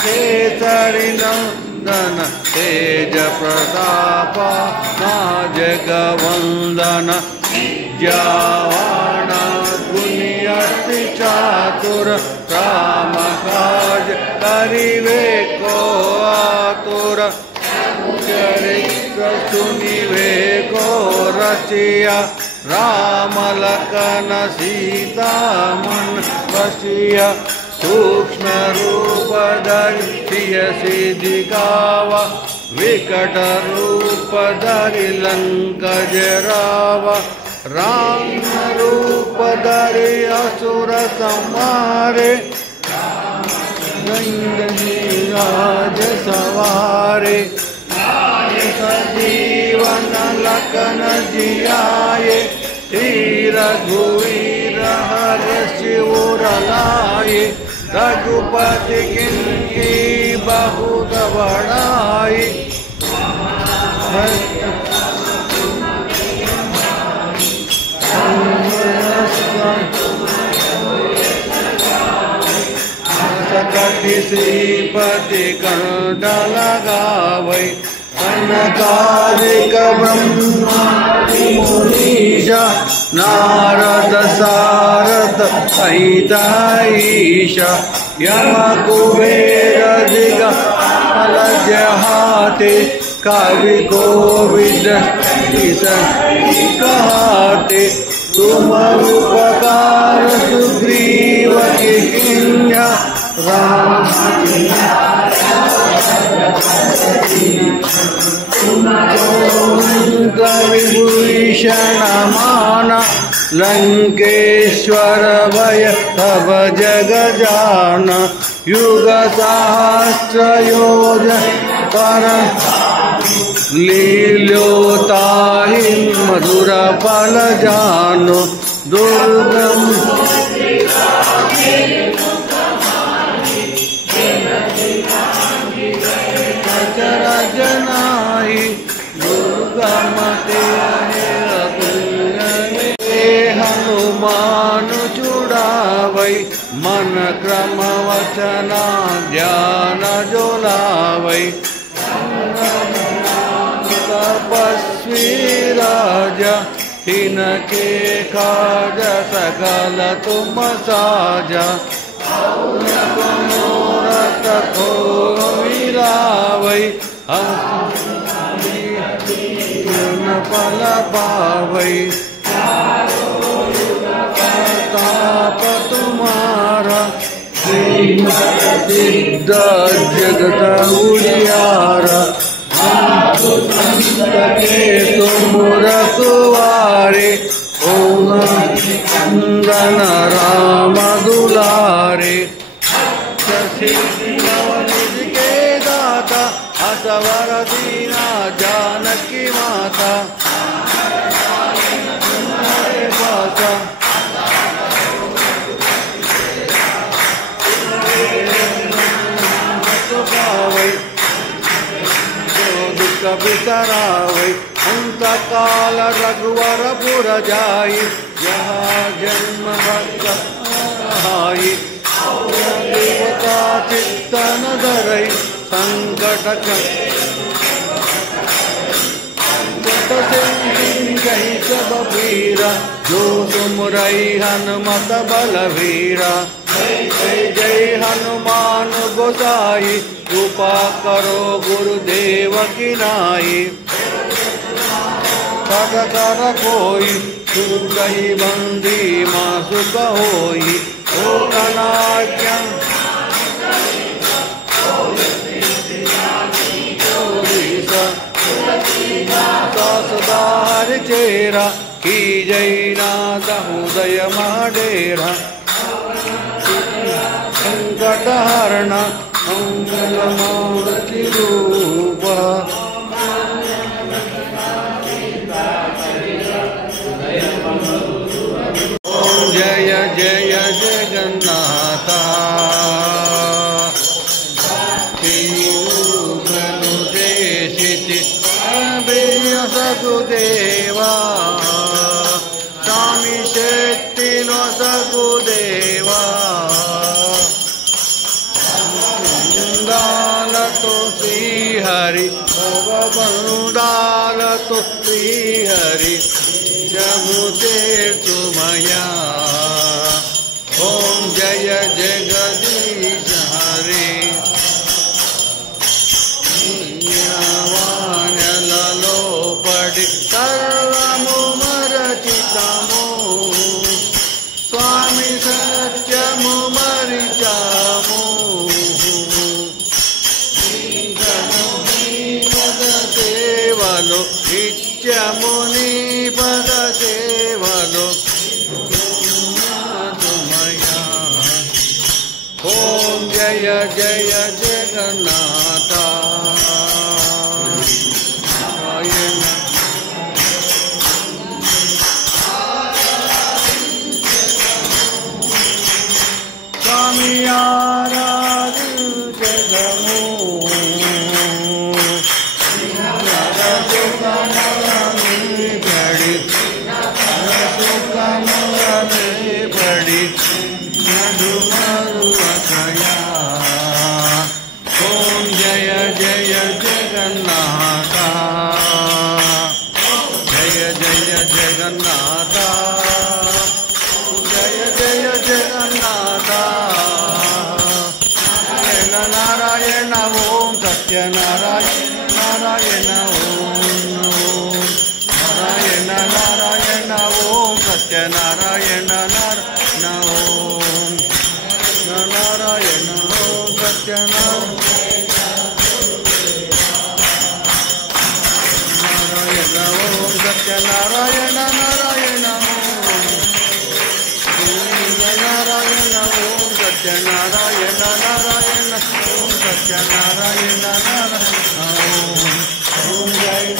केसरी नंदन तेज प्रताप जगवंदन विद्यावान गुणियति चातुर राम काज करिवे को आतुर चरित्र सुनिवे को रचिया राम लखन सीता मन बसिया सूक्ष्म रूप धरि सिय दिखावा विकट रूप धरि लंक जरावा राम रूप धरि असुर संहारे राज सवारे सजीवन लखन जियाए तीर रघुवीर हर शिवर लाए रघुपति किन्ही बहुत बड़ाई सकटि श्रीपति कंठ लगावै सनकादिक ब्रह्मादि मुनीषा नारद सारद सहित ईशा यम कुबेर दिगंबर जहाते कवि कोविद कहते तुम उपकार सुग्रीव कीन्हा राम विभूषण माना लंकेश्वर भय तब जग जाना युग सहस्र योजन पर लील्योताहि मधुर फल जानो दुर्गम जनाई दुर्गम हनुमान चुड़ावै मन क्रम वचना ध्यान जोलावै तपस्वी राजा तिनके काज सकल तुम साजा मनोरथ को मिलावै फल पावै ताप तुम्हारा सिद्ध जगत उजियारा के तुम रखवारे ओम नंदन राम दुलारे के दाता असवर दीना जानकी माता बिसरावै अंत काल रघुवर पुर जाई यहाँ जन्म भक्त आई देवता चित्तन धरई संकट जय सब वीरा जो सुमरई हनुमत बलवीरा जय जय हनुमान गोसाई कृपा करो गुरुदेव की नाई कर कर कोई सुरही बंदी माँ सुख होई ओ कनाज्ञा सदार चेरा की जय नाथ हृदय महाडेरा संकट हरण मंगल मूर्ति रूप ओम जय जय जगन्नाथ सगुदेवा स्वामी शक्ति नो सगुदेवा పందాలతో శ్రీహరి జముతే తుమయా ఓం జయ జగదీశ హరి వానలలో పడి సర్వము మరచితము స్వామి సత్యము మరిచాము సేవలు నిత్యము నీ పద సేవలు తుమయా ఓం జయ జయ జగన్నాథ స్వామి ఆరాధు జగము ఓం జయ జయ జగన్నాథ జయ జయ జగన్నాథ జయ జయ జగన్నాథ నారాయణ ఓం సత్యనారాయణ నారాయణ ఓం నారాయణ నారాయణ ఓం సత్యనారాయణ నారాయణ ఓం నారాయణ ఓం సత్యనారాయణ ఓం సత్యనారాయణ నారాయణ నారాయణ ఓం సత్యనారాయణ నారాయణ ఓం సత్యనారాయణ నారాయణ ఓం జయ